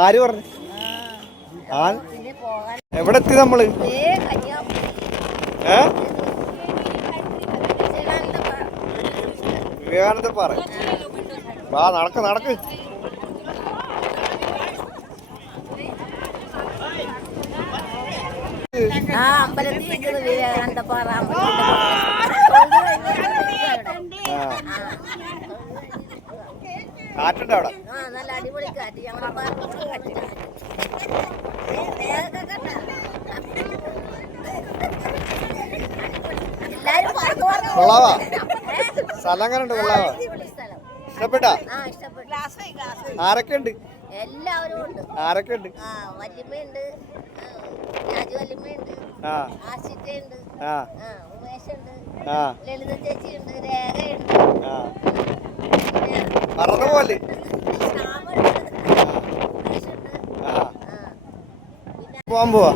ആര് പറഞ്ഞു? എവിടെ എത്തി നമ്മള്? വിവേകാനന്ദ പാറ. വാ നടക്ക് നടക്ക്. അമ്പലത്തിൽ വിവേകാനന്ദ പാറ. കാറ്റുണ്ടോ അവിടെ? നല്ല അടിപൊളി കാറ്റ്. കൊള്ളാവാ സ്ഥലം? അങ്ങനെ ഉണ്ട്? കൊള്ളാവാ? ഇഷ്ടപ്പെട്ടാ? ആരൊക്കെ ഉണ്ട്? എല്ലാവരും ഉണ്ട്. ആരൊക്കെ ഉണ്ട്? വല്യമ്മയുണ്ട്, രാജു വല്യമ്മയുണ്ട്, ആശിറ്റയുണ്ട്, ഉമേഷുണ്ട്, ലളിത ചേച്ചിയുണ്ട്, രേഖയുണ്ട്. മറന്നു പോലെ പോവാൻ പോവാ.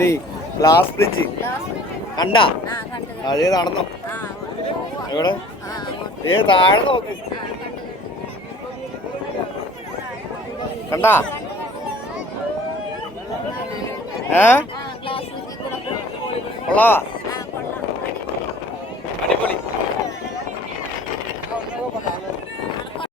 നീ ഗ്ലാസ് ബ്രിഡ്ജ് കണ്ടാ? അതേ നടന്നോ? എവിടെ? താഴെ നോക്ക്. കണ്ടാ? കൊള്ളാ.